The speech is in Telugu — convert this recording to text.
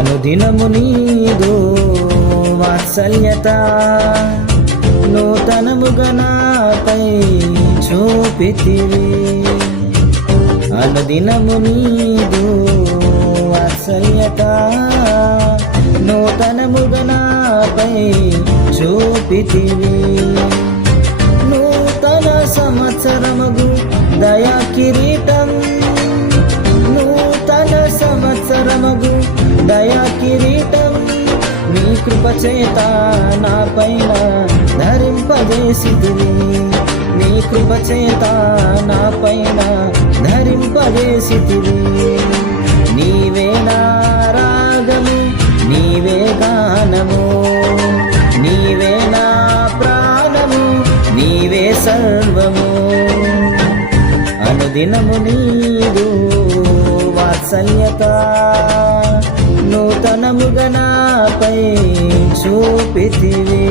అనుదినము నీదు వాత్సల్యత నూతనముగా నాపై చూపితివి. అనుదినము నీదు వాత్సల్యత నూతనముగా నాపై చూపితివి. నూతన సంవత్సరముగు దయా కిరీటం, నూతన సంవత్సరముగు దయా కిరీటం నీ కృప చేత నా పైన ధరింపజేసితివి. నీ కృప చేత నా పైన ధరింపజేసితివి. నీవే నా రాగము, నీవే గానము, నీవే నా ప్రాణము, నీవే సర్వము. అనుదినము నీదు వాత్సల్యత నూతనముగా నాపై చూపితివి.